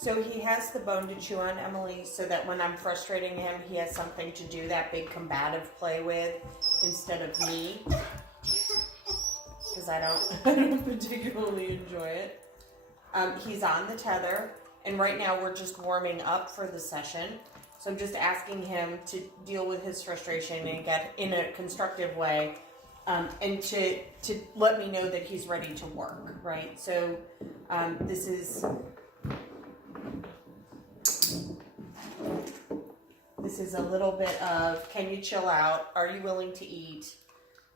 So he has the bone to chew on, Emily, so that when I'm frustrating him, he has something to do that big combative play with instead of me. Because I don't particularly enjoy it. He's on the tether, and right now we're just warming up for the session. So I'm just asking him to deal with his frustration and get in a constructive way, and to let me know that he's ready to work, right? So this is a little bit of, can you chill out? Are you willing to eat,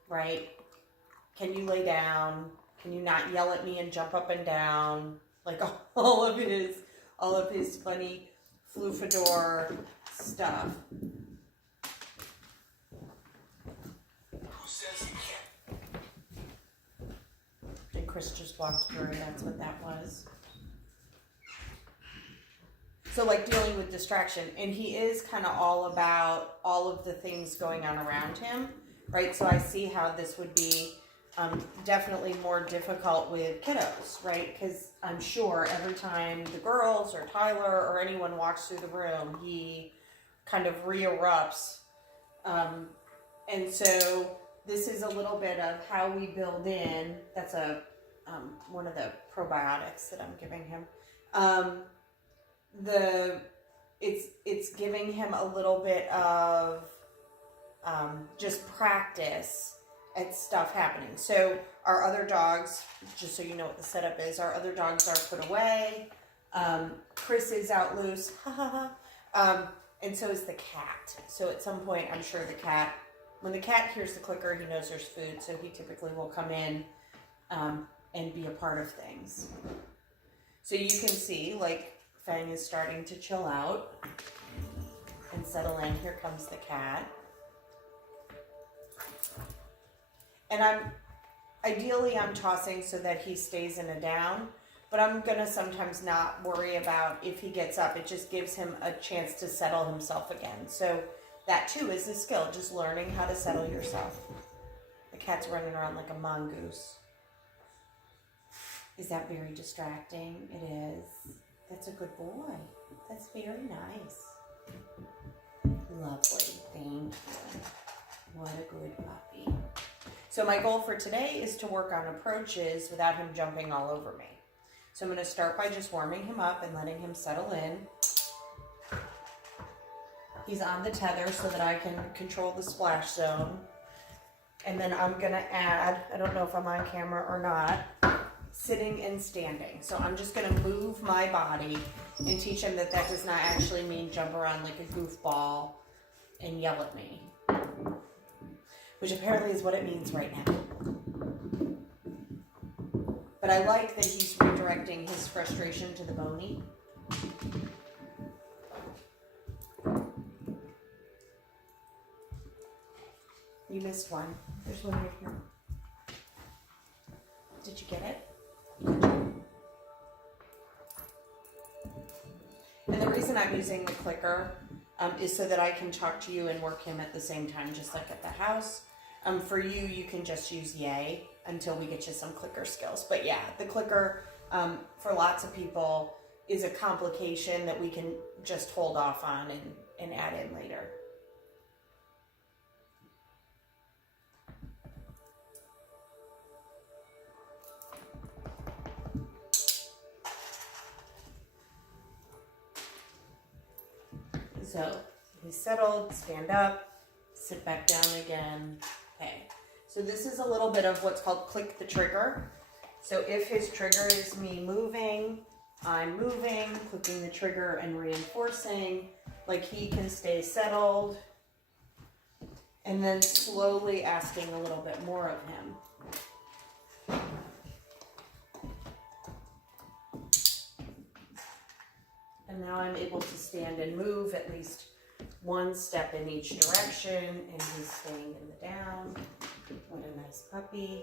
right? Can you lay down? Can you not yell at me and jump up and down? Like all of his funny floofador stuff. Who says you can't? And Chris just walked through, and that's what that was. So like dealing with distraction, and he is kind of all about all of the things going on around him, right? So I see how this would be definitely more difficult with kiddos, right? Because I'm sure every time the girls or Tyler or anyone walks through the room, he kind of re-erupts. And so this is a little bit of how we build in, that's one of the probiotics that I'm giving him. It's giving him a little bit of just practice at stuff happening. So our other dogs, just so you know what the setup is, our other dogs are put away. Chris is out loose, and so is the cat. So at some point, I'm sure when the cat hears the clicker, he knows there's food, so he typically will come in and be a part of things. So you can see, like, Fang is starting to chill out and settle in. Here comes the cat. And I'm tossing so that he stays in a down, but I'm gonna sometimes not worry about if he gets up. It just gives him a chance to settle himself again. So that too is a skill, just learning how to settle yourself. The cat's running around like a mongoose. Is that very distracting? It is. That's a good boy. That's very nice. Lovely. Thank you. What a good puppy. So my goal for today is to work on approaches without him jumping all over me. So I'm going to start by just warming him up and letting him settle in. He's on the tether so that I can control the splash zone. And then I'm going to add, I don't know if I'm on camera or not, sitting and standing. So I'm just going to move my body and teach him that does not actually mean jump around like a goofball and yell at me, which apparently is what it means right now. But I like that he's redirecting his frustration to the bony. You missed one. There's one right here. Did you get it? And the reason I'm using the clicker is so that I can talk to you and work him at the same time, just like at the house. For you, you can just use yay until we get you some clicker skills. But yeah, the clicker, for lots of people, is a complication that we can just hold off on and add in later. So he's settled, stand up, sit back down again. Okay, so this is a little bit of what's called click the trigger. So if his trigger is me moving, I'm moving, clicking the trigger and reinforcing, like he can stay settled, and then slowly asking a little bit more of him. And now I'm able to stand and move at least one step in each direction, and he's staying in the down. What a nice puppy.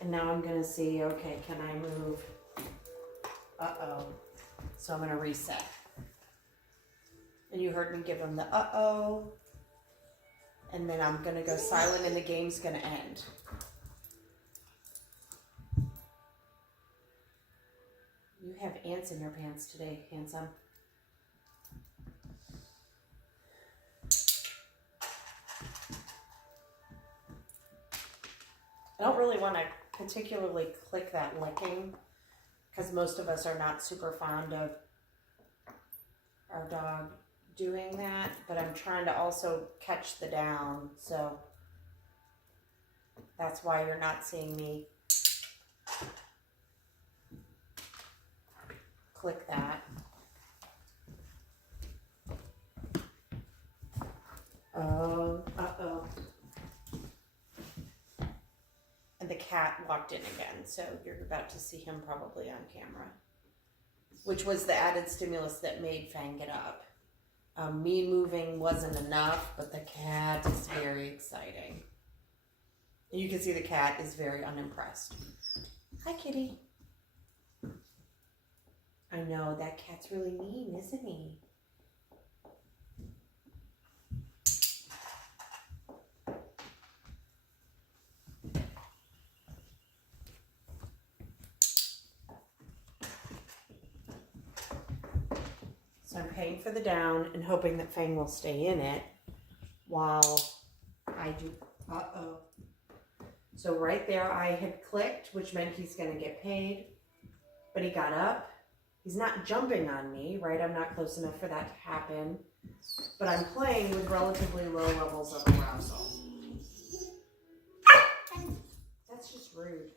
And now I'm gonna see, okay, can I move? Uh-oh. So I'm gonna reset. And you heard me give him the uh-oh. And then I'm gonna go silent and the game's gonna end. You have ants in your pants today, handsome. I don't really want to particularly click that licking because most of us are not super fond of our dog doing that, but I'm trying to also catch the down, so that's why you're not seeing me click that. Uh-oh. And the cat walked in again, so you're about to see him probably on camera, which was the added stimulus that made Fang get up. Me moving wasn't enough, but the cat is very exciting. You can see the cat is very unimpressed. Hi, kitty. I know, that cat's really mean, isn't he? So I'm paying for the down and hoping that Fang will stay in it while I do. Uh-oh. So right there I had clicked, which meant he's going to get paid. But he got up. He's not jumping on me, right? I'm not close enough for that to happen. But I'm playing with relatively low levels of arousal. That's just rude.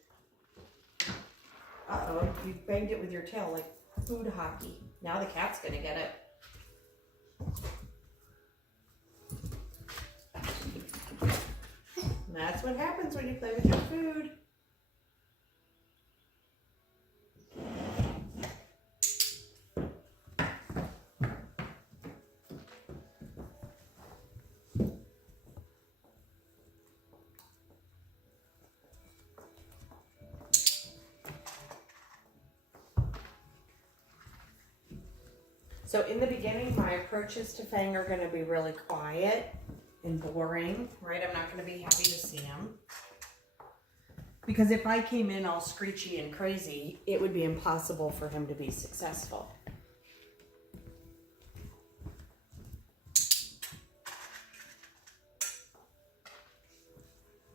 Uh-oh, you banged it with your tail like food hockey. Now the cat's gonna get it. And that's what happens when you play with your food. So in the beginning, my approaches to Fang are going to be really quiet and boring, right? I'm not going to be happy to see him. Because if I came in all screechy and crazy, it would be impossible for him to be successful.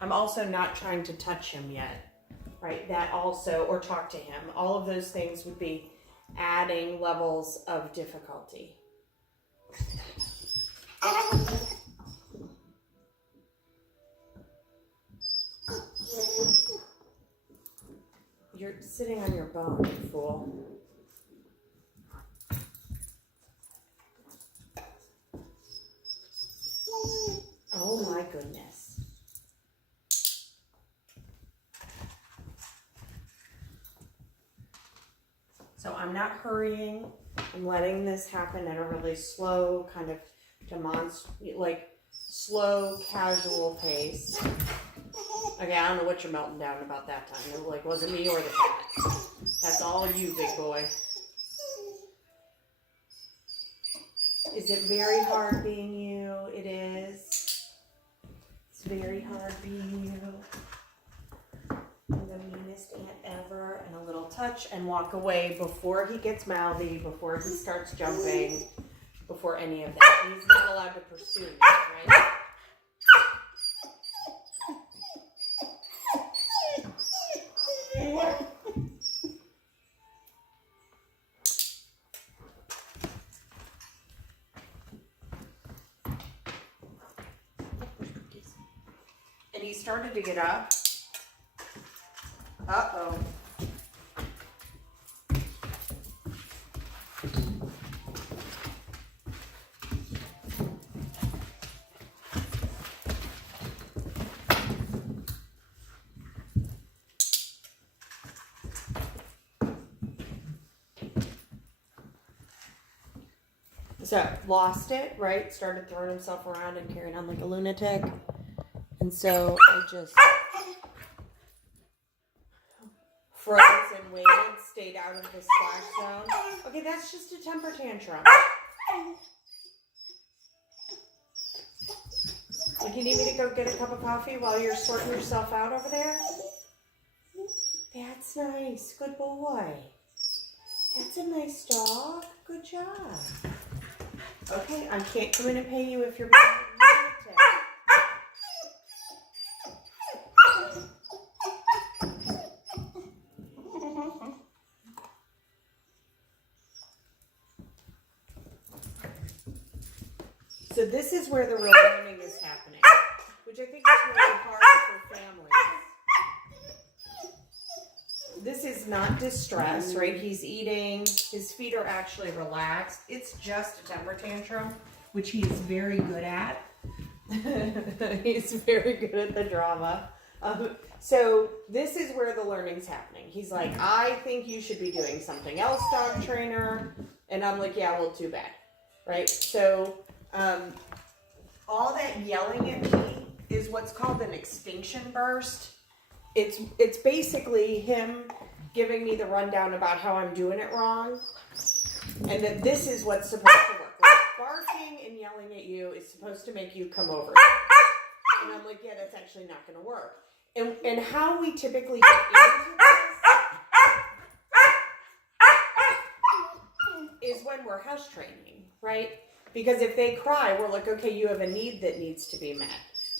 I'm also not trying to touch him yet, right? That also, or talk to him. All of those things would be adding levels of difficulty. You're sitting on your bone, you fool. Oh my goodness. So I'm not hurrying. I'm letting this happen at a really slow, kind of slow, casual pace. Okay, I don't know what you're melting down about that time. It wasn't me or the cat. That's all you, big boy. Is it very hard being you? It is. It's very hard being you. I'm the meanest aunt ever. And a little touch and walk away before he gets mouthy, before he starts jumping, before any of that. He's not allowed to pursue you, right? And he started to get up. Uh-oh. So, lost it, right? Started throwing himself around and carrying on like a lunatic. And so I just froze and waited, stayed out of the splash zone. Okay, that's just a temper tantrum. Like, you need me to go get a cup of coffee while you're sorting yourself out over there? That's nice. Good boy. That's a nice dog. Good job. Okay, I can't come in and pay you if you're being lunatic. So this is where the real learning is happening, which I think is really hard for families. This is not distress, right? He's eating. His feet are actually relaxed. It's just a temper tantrum, which he is very good at. He's very good at the drama. So this is where the learning's happening. He's like, I think you should be doing something else, dog trainer. And I'm like, yeah, well, too bad, right? So all that yelling at me is what's called an extinction burst. It's basically him giving me the rundown about how I'm doing it wrong, and that this is what's supposed to work. Like, barking and yelling at you is supposed to make you come over. And I'm like, yeah, that's actually not going to work. And how we typically get into this is when we're house training, right? Because if they cry, we're like, okay, you have a need that needs to be met.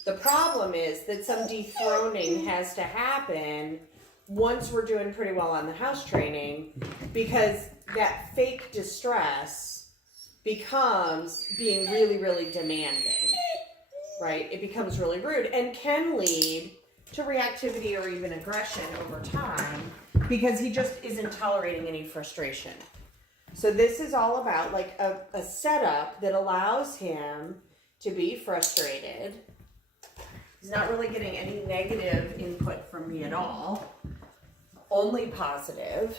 The problem is that some dethroning has to happen once we're doing pretty well on the house training, because that fake distress becomes being really, really demanding, right? It becomes really rude and can lead to reactivity or even aggression over time because he just isn't tolerating any frustration. So this is all about like a setup that allows him to be frustrated. He's not really getting any negative input from me at all, only positive.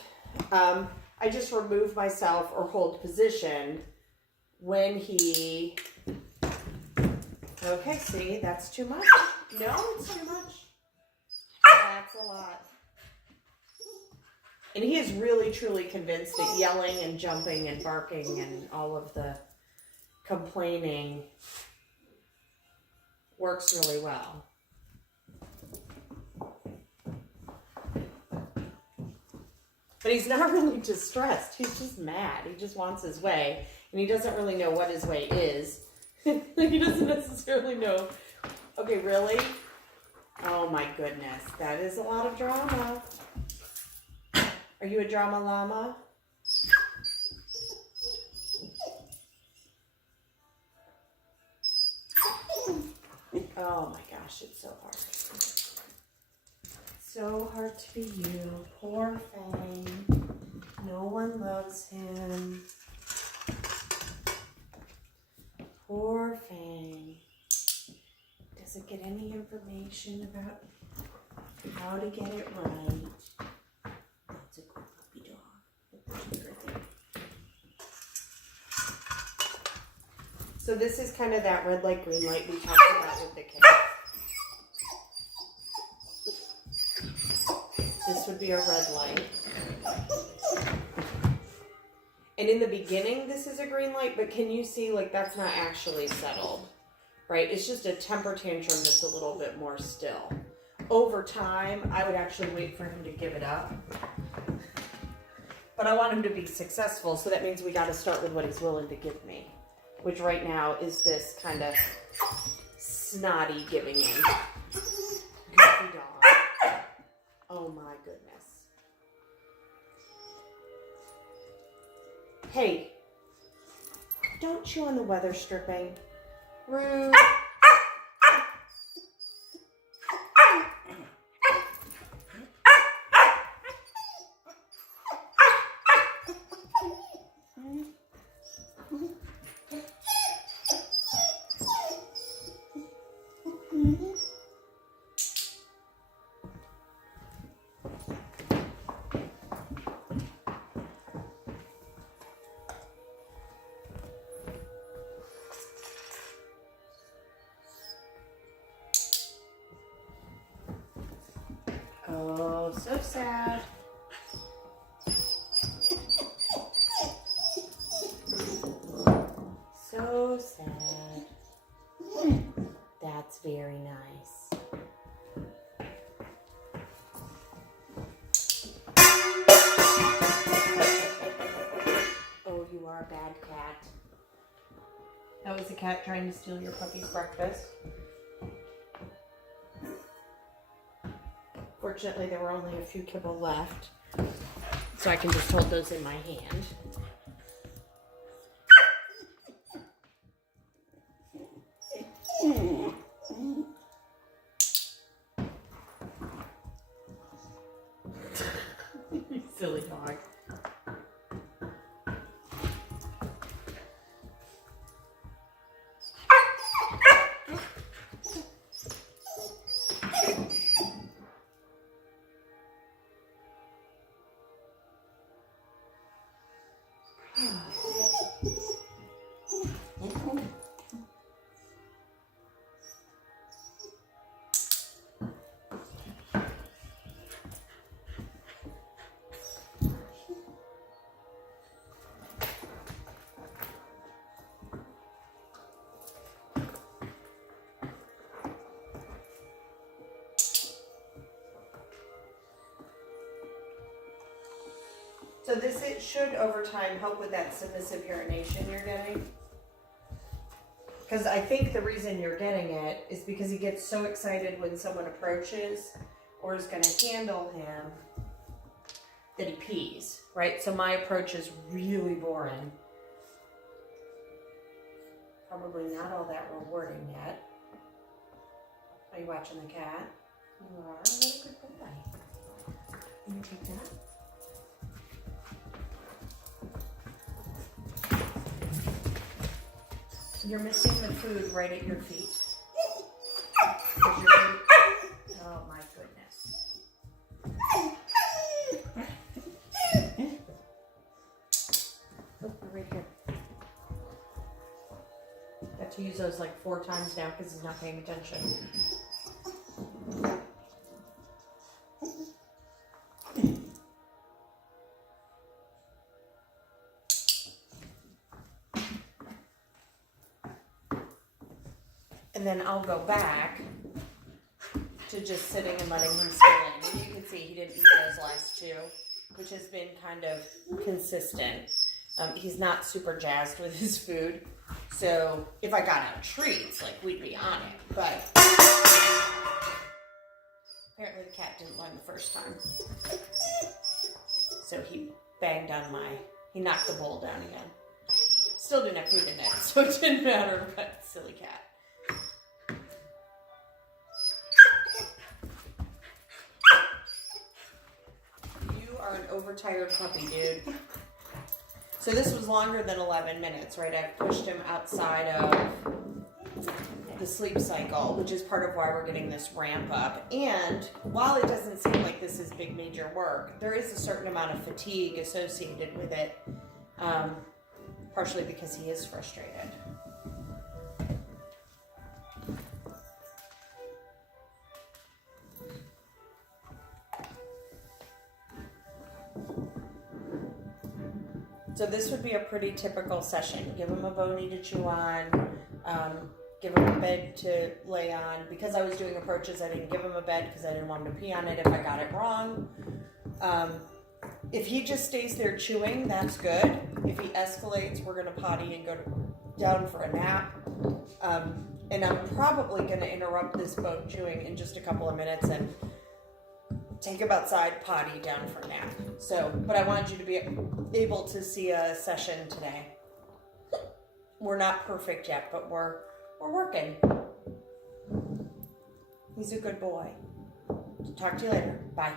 I just remove myself or hold position when he, okay, see, that's too much. No, it's too much. That's a lot. And he is really, truly convinced that yelling and jumping and barking and all of the complaining works really well. But he's not really distressed. He's just mad. He just wants his way. And he doesn't really know what his way is. He doesn't necessarily know. Okay, really? Oh my goodness. That is a lot of drama. Are you a drama llama? Oh my gosh, it's so hard. So hard to be you. Poor Fang. No one loves him. Poor Fang. Doesn't get any information about how to get it right. It's a cool puppy dog. So this is kind of that red light, green light we talked about with the kids. This would be a red light. And in the beginning, this is a green light, but can you see, like, that's not actually settled, right? It's just a temper tantrum that's a little bit more still. Over time, I would actually wait for him to give it up. But I want him to be successful, so that means we got to start with what he's willing to give me, which right now is this kind of snotty giving in. Goofy dog. Oh my goodness. Hey, don't chew on the weather stripping. Rude. Oh, so sad. So sad. That's very nice. That was the cat trying to steal your puppy's breakfast. Fortunately, there were only a few kibble left, so I can just hold those in my hand. Silly dog. So this, it should over time help with that submissive urination you're getting. Because I think the reason you're getting it is because he gets so excited when someone approaches or is going to handle him that he pees, right? So my approach is really boring. Probably not all that rewarding yet. Are you watching the cat? You are. What a good boy. Can you take that? You're missing the food right at your feet. Oh my goodness. Look, they're right here. Got to use those like 4 times now because he's not paying attention. And then I'll go back to just sitting and letting him settle in. And you can see he didn't eat those last 2, which has been kind of consistent. He's not super jazzed with his food. So if I got out treats, like we'd be on it. But apparently the cat didn't learn the first time. So he banged on he knocked the bowl down again. Still didn't have food in it, so it didn't matter, but silly cat. An overtired puppy, dude. So this was longer than 11 minutes, right? I've pushed him outside of the sleep cycle, which is part of why we're getting this ramp up. And while it doesn't seem like this is big major work, there is a certain amount of fatigue associated with it, partially because he is frustrated. So this would be a pretty typical session. Give him a bony to chew on, give him a bed to lay on. Because I was doing approaches, I didn't give him a bed because I didn't want him to pee on it if I got it wrong. If he just stays there chewing, that's good. If he escalates, we're going to potty and go down for a nap. And I'm probably going to interrupt this bone chewing in just a couple of minutes and take him outside, potty, down for a nap. So, but I wanted you to be able to see a session today. We're not perfect yet, but we're working. He's a good boy. Talk to you later. Bye.